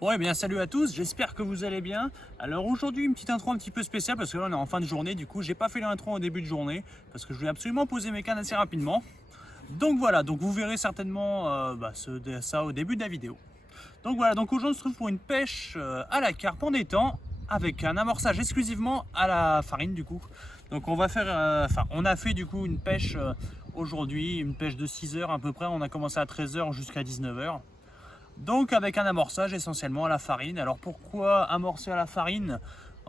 Bon, eh bien, salut à tous, j'espère que vous allez bien. Alors aujourd'hui, une petite intro un petit peu spéciale parce que là on est en fin de journée, du coup j'ai pas fait l'intro au début de journée parce que je voulais absolument poser mes cannes assez rapidement. Donc voilà, donc vous verrez certainement ça au début de la vidéo. Donc voilà, donc aujourd'hui on se trouve pour une pêche à la carpe en étang avec un amorçage exclusivement à la farine du coup. Donc on va faire, on a fait du coup une pêche aujourd'hui, une pêche de 6 heures à peu près, on a commencé à 13 h jusqu'à 19 h. Donc avec un amorçage essentiellement à la farine. Alors pourquoi amorcer à la farine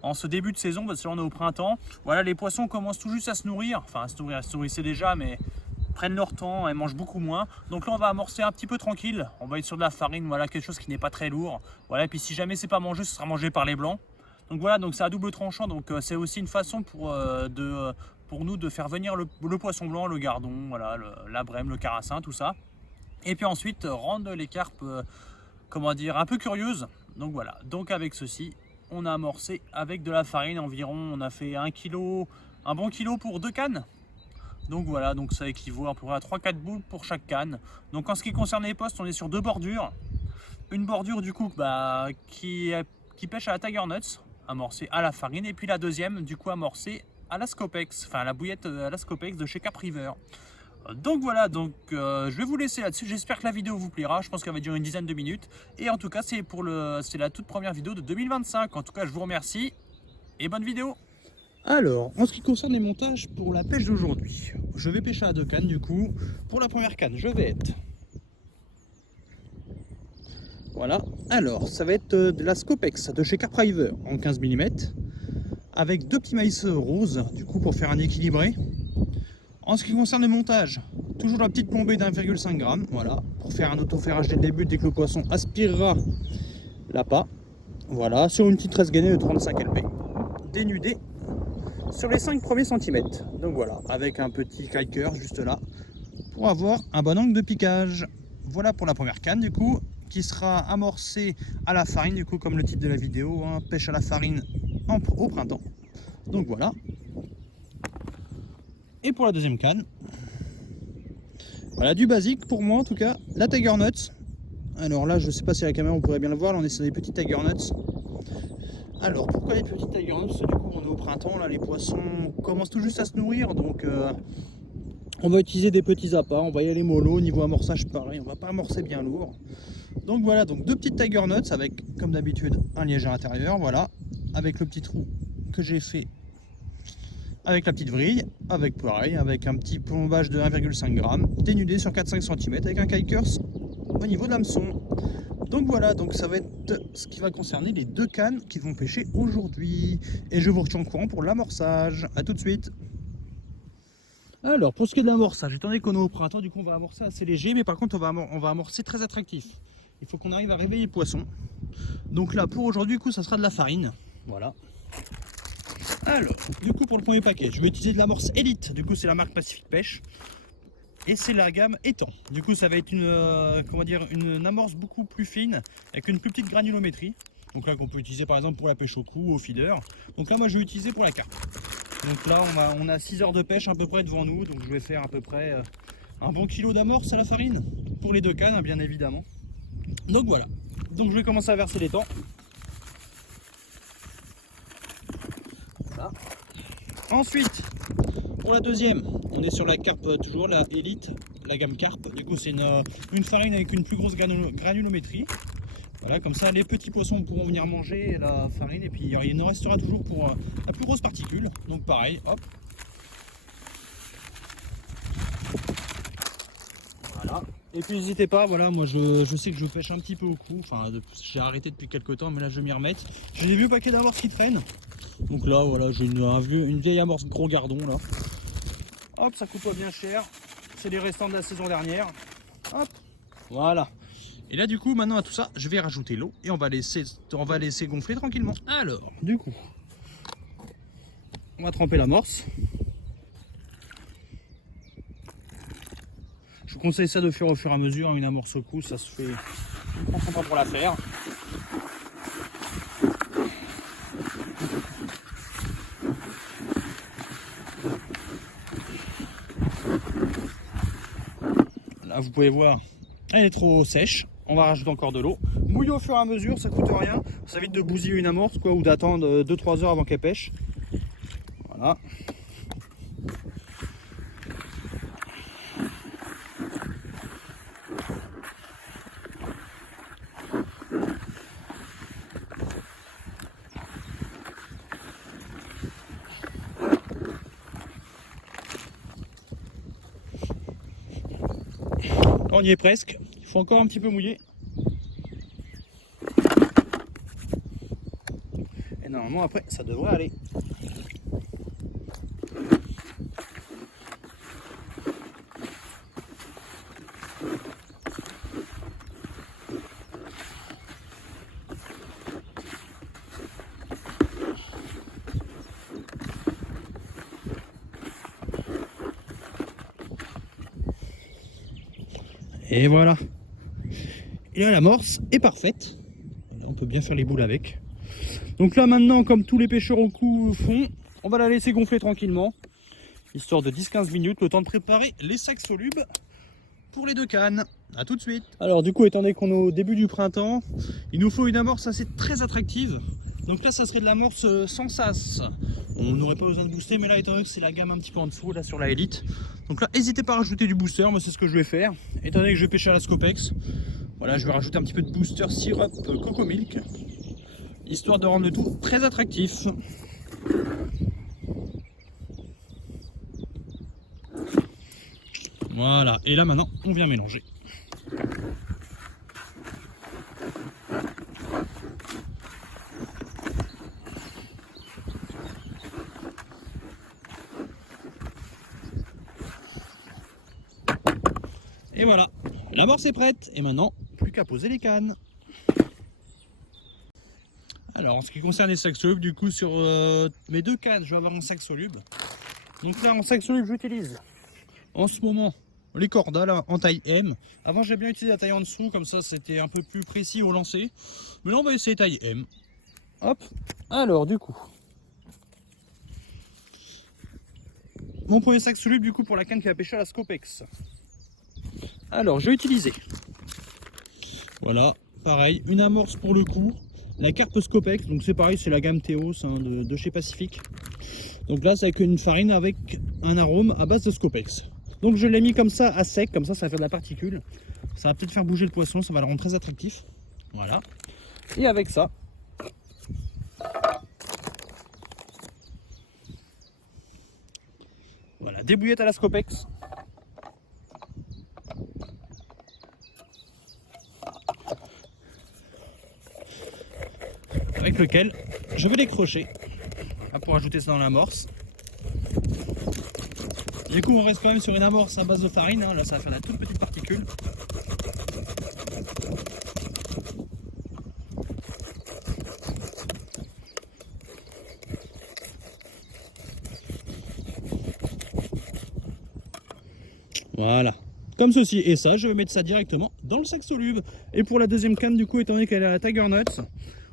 en ce début de saison? Parce que là on est au printemps. Voilà, les poissons commencent tout juste à se nourrir. Enfin à se nourrir, se nourrissaient déjà, mais prennent leur temps et mangent beaucoup moins. Donc là on va amorcer un petit peu tranquille. On va être sur de la farine, voilà, quelque chose qui n'est pas très lourd. Voilà, et puis si jamais c'est pas mangé, ce sera mangé par les blancs. Donc voilà, donc c'est à double tranchant. Donc c'est aussi une façon pour nous de faire venir le poisson blanc, le gardon, voilà, la brème, le carassin, tout ça. Et puis ensuite rendre les carpes comment dire, un peu curieuses. Donc voilà, donc avec ceci on a amorcé avec de la farine environ, on a fait 1 kg, un bon kilo pour 2 cannes. Donc voilà, donc ça équivaut à peu près à 3-4 boules pour chaque canne. Donc en ce qui concerne les postes, on est sur 2 bordures. Une bordure du coup qui pêche à la Tiger Nuts, amorcée à la farine, et puis la deuxième du coup amorcée à la Scopex, enfin la bouillette à la Scopex de chez Cap River. Donc voilà, donc je vais vous laisser là-dessus. J'espère que la vidéo vous plaira. Je pense qu'elle va durer une dizaine de minutes. Et en tout cas, c'est la toute première vidéo de 2025. En tout cas, je vous remercie et bonne vidéo. Alors, en ce qui concerne les montages pour la pêche d'aujourd'hui, je vais pêcher à 2 cannes du coup. Pour la première canne, je vais être... Voilà, alors ça va être de la Scopex de chez Cap River en 15 mm. Avec 2 petits maïs roses, du coup pour faire un équilibré. En ce qui concerne le montage, toujours la petite plombée d'1,5 g, voilà, pour faire un autoferrage dès le début, dès que le poisson aspirera l'appât. Voilà, sur une petite 13 gainée de 35 LP, dénudée sur les 5 premiers centimètres. Donc voilà, avec un petit calqueur juste là, pour avoir un bon angle de piquage. Voilà pour la première canne du coup, qui sera amorcée à la farine, du coup comme le titre de la vidéo, hein, pêche à la farine au printemps. Donc voilà. Et pour la deuxième canne, voilà du basique pour moi en tout cas, la Tiger Nuts. Alors là, je sais pas si à la caméra on pourrait bien le voir, là on est sur des petits Tiger Nuts. Alors pourquoi les petits Tiger Nuts? Du coup on est au printemps, là les poissons commencent tout juste à se nourrir, donc on va utiliser des petits appâts, on va y aller mollo. Niveau amorçage pareil, on va pas amorcer bien lourd. Donc voilà, donc 2 petites Tiger Nuts avec comme d'habitude un liège à l'intérieur, voilà, avec le petit trou que j'ai fait avec la petite vrille, avec pareil, avec un petit plombage de 1,5 g, dénudé sur 4-5 cm avec un kikers au niveau de l'hameçon. Donc voilà, donc ça va être ce qui va concerner les 2 cannes qui vont pêcher aujourd'hui. Et je vous retiens au courant pour l'amorçage. A tout de suite. Alors pour ce qui est de l'amorçage, étant donné qu'on est au printemps, du coup on va amorcer assez léger, mais par contre on va amorcer très attractif. Il faut qu'on arrive à réveiller le poisson. Donc là pour aujourd'hui, du coup ça sera de la farine. Voilà. Alors, du coup pour le premier paquet, je vais utiliser de l'amorce Elite, du coup c'est la marque Pacific Pêche. Et c'est la gamme étang. Du coup ça va être une amorce beaucoup plus fine, avec une plus petite granulométrie. Donc là qu'on peut utiliser par exemple pour la pêche au cou ou au feeder. Donc là moi je vais utiliser pour la carpe. Donc là on a 6 heures de pêche à peu près devant nous. Donc je vais faire à peu près un bon kilo d'amorce à la farine. Pour les 2 cannes hein, bien évidemment. Donc voilà. Donc je vais commencer à verser l'étang. Voilà. Ensuite, pour la deuxième, on est sur la carpe, toujours la Elite, la gamme carpe. Du coup, c'est une farine avec une plus grosse granulométrie. Voilà, comme ça, les petits poissons pourront venir manger la farine et puis il nous restera toujours pour la plus grosse particule. Donc pareil, hop. Voilà. Et puis n'hésitez pas, voilà, moi je sais que je pêche un petit peu au cou. Enfin, j'ai arrêté depuis quelques temps, mais là je vais m'y remettre. J'ai des vieux paquets d'amorces qui traînent. Donc là, voilà, j'ai une vieille amorce gros gardon là. Hop, ça coûte pas bien cher. C'est les restants de la saison dernière. Hop, voilà. Et là, du coup, maintenant à tout ça, je vais rajouter l'eau et on va laisser gonfler tranquillement. Alors, du coup, on va tremper l'amorce. Je vous conseille ça de faire au fur et à mesure. Une amorce au cou, ça se fait. On prend son temps pour la faire. Là, vous pouvez voir, elle est trop sèche. On va rajouter encore de l'eau. mouiller au fur et à mesure, ça coûte rien. Ça évite de bousiller une amorce quoi, ou d'attendre 2-3 heures avant qu'elle pêche. Voilà. On y est presque, il faut encore un petit peu mouiller. Et normalement après ça devrait aller. Et voilà. Et là l'amorce est parfaite. Là, on peut bien faire les boules avec. Donc là maintenant, comme tous les pêcheurs au cou font, on va la laisser gonfler tranquillement. Histoire de 10-15 minutes, le temps de préparer les sacs solubles pour les 2 cannes. A tout de suite. Alors du coup, étant donné qu'on est au début du printemps, il nous faut une amorce assez très attractive. Donc là, ça serait de l'amorce sans sas. On n'aurait pas besoin de booster, mais là, étant donné que c'est la gamme un petit peu en dessous, là sur la Elite. Donc là, n'hésitez pas à rajouter du booster, moi c'est ce que je vais faire. Étant donné que je vais pêcher à la Scopex, voilà, je vais rajouter un petit peu de booster syrup Coco Milk, histoire de rendre le tout très attractif. Voilà, et là maintenant, on vient mélanger. Et voilà, l'amorce est prête, et maintenant, plus qu'à poser les cannes. Alors, en ce qui concerne les sacs solubles, du coup, sur mes 2 cannes, je vais avoir un sac soluble. Donc là, en sac soluble, j'utilise en ce moment les cordas là, en taille M. Avant, j'ai bien utilisé la taille en dessous, comme ça, c'était un peu plus précis au lancer. Mais là, on va essayer taille M. Hop, alors, du coup, mon premier sac soluble, du coup, pour la canne qui va pêcher à la Scopex. Alors, je vais utiliser, voilà, pareil, une amorce pour le coup, la carpe Scopex, donc c'est pareil, c'est la gamme Théos hein, de chez Pacific. Donc là, c'est avec une farine avec un arôme à base de Scopex. Donc je l'ai mis comme ça, à sec, comme ça va faire de la particule. Ça va peut-être faire bouger le poisson, ça va le rendre très attractif. Voilà. Et avec ça, voilà, des bouillettes à la Scopex. Avec lequel je vais décrocher pour ajouter ça dans l'amorce. Du coup, on reste quand même sur une amorce à base de farine. Hein. Là, ça va faire la toute petite particule. Voilà. Comme ceci. Et ça, je vais mettre ça directement dans le sac soluble. Et pour la deuxième canne, du coup, étant donné qu'elle est à la Tiger Nuts,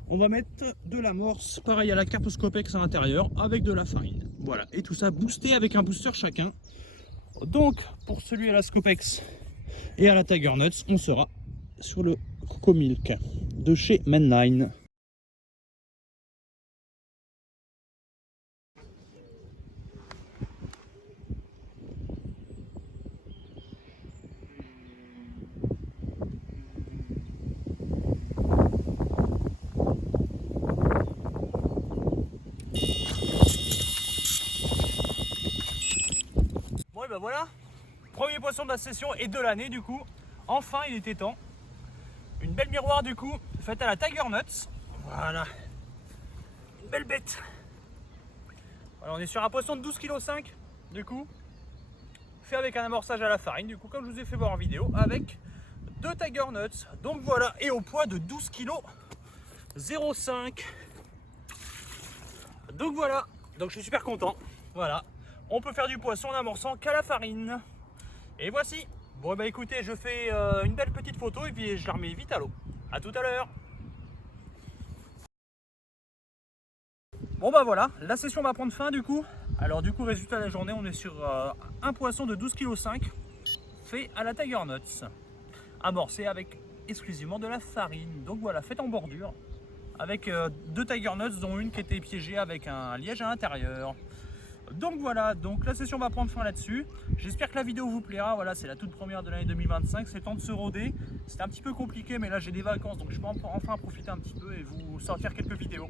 on va mettre de l'amorce, pareil à la carpe Scopex à l'intérieur, avec de la farine. Voilà. Et tout ça boosté avec un booster chacun. Donc, pour celui à la Scopex et à la Tiger Nuts, on sera sur le Coco Milk de chez Man9. Bon et ben voilà, premier poisson de la session et de l'année du coup. Enfin il était temps. Une belle miroir du coup, faite à la Tiger Nuts. Voilà, une belle bête. Voilà, on est sur un poisson de 12,5 kg du coup. Fait avec un amorçage à la farine du coup, comme je vous ai fait voir en vidéo, avec 2 Tiger Nuts. Donc voilà, et au poids de 12 kg 0,5. Donc voilà, donc je suis super content. Voilà, on peut faire du poisson en amorçant qu'à la farine. Et voici. Bon bah écoutez, je fais une belle petite photo et puis je la remets vite à l'eau. A tout à l'heure. Bon bah voilà, la session va prendre fin du coup. Alors du coup, résultat de la journée, on est sur un poisson de 12,5 kg fait à la Tiger Nuts. Amorcé avec exclusivement de la farine. Donc voilà, faite en bordure avec 2 Tiger Nuts, dont une qui était piégée avec un liège à l'intérieur. Donc voilà, donc la session va prendre fin là-dessus. J'espère que la vidéo vous plaira. Voilà, c'est la toute première de l'année 2025. C'est temps de se roder. C'était un petit peu compliqué, mais là j'ai des vacances, donc je peux enfin profiter un petit peu et vous sortir quelques vidéos.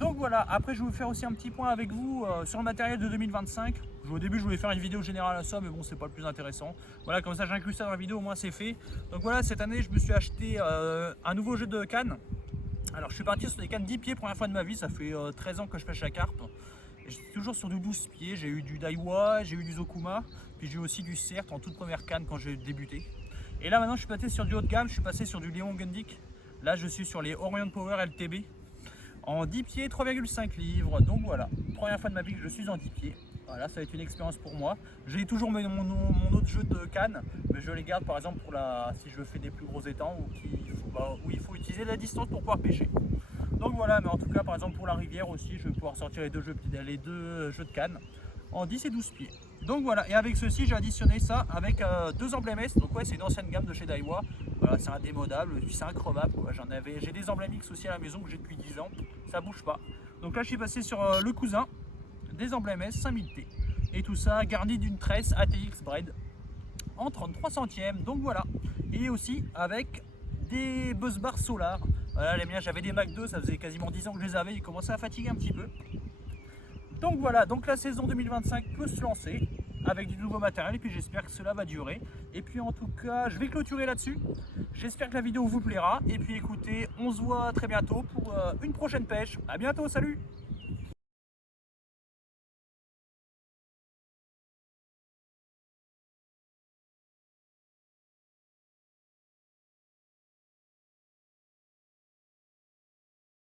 Donc voilà, après je vais vous faire aussi un petit point avec vous sur le matériel de 2025. Au début je voulais faire une vidéo générale à ça, mais bon, c'est pas le plus intéressant. Voilà, comme ça j'inclus ça dans la vidéo, au moins c'est fait. Donc voilà, cette année je me suis acheté un nouveau jeu de cannes. Alors je suis parti sur des cannes 10 pieds, première fois de ma vie. Ça fait 13 ans que je pêche la carpe. J'étais toujours sur du 12 pieds. J'ai eu du Daiwa, j'ai eu du Zokuma, puis j'ai eu aussi du Cert en toute première canne quand j'ai débuté. Et là maintenant je suis passé sur du haut de gamme, je suis passé sur du Léon Gundick. Là je suis sur les Orient Power LTB en 10 pieds, 3,5 livres. Donc voilà, première fois de ma vie que je suis en 10 pieds. Voilà, ça va être une expérience pour moi. J'ai toujours mon autre jeu de canne, mais je les garde par exemple pour si je fais des plus gros étangs où il faut utiliser la distance pour pouvoir pêcher. Donc voilà, mais en tout cas par exemple pour la rivière aussi, je vais pouvoir sortir les deux jeux de canne en 10 et 12 pieds. Donc voilà, et avec ceci j'ai additionné ça avec 2 emblèmes S. Donc ouais, c'est une ancienne gamme de chez Daiwa. Voilà, c'est indémodable, puis c'est increvable quoi. J'ai des emblèmes X aussi à la maison que j'ai depuis 10 ans, ça bouge pas. Donc là je suis passé sur le cousin des emblèmes S 5000T. Et tout ça garni d'une tresse ATX Braid en 33 centièmes. Donc voilà, et aussi avec des buzz bars Solar. Voilà, les miens, j'avais des Mac 2, ça faisait quasiment 10 ans que je les avais, ils commençaient à fatiguer un petit peu. Donc voilà, donc la saison 2025 peut se lancer avec du nouveau matériel et puis j'espère que cela va durer. Et puis en tout cas, je vais clôturer là-dessus. J'espère que la vidéo vous plaira. Et puis écoutez, on se voit très bientôt pour une prochaine pêche. À bientôt, salut!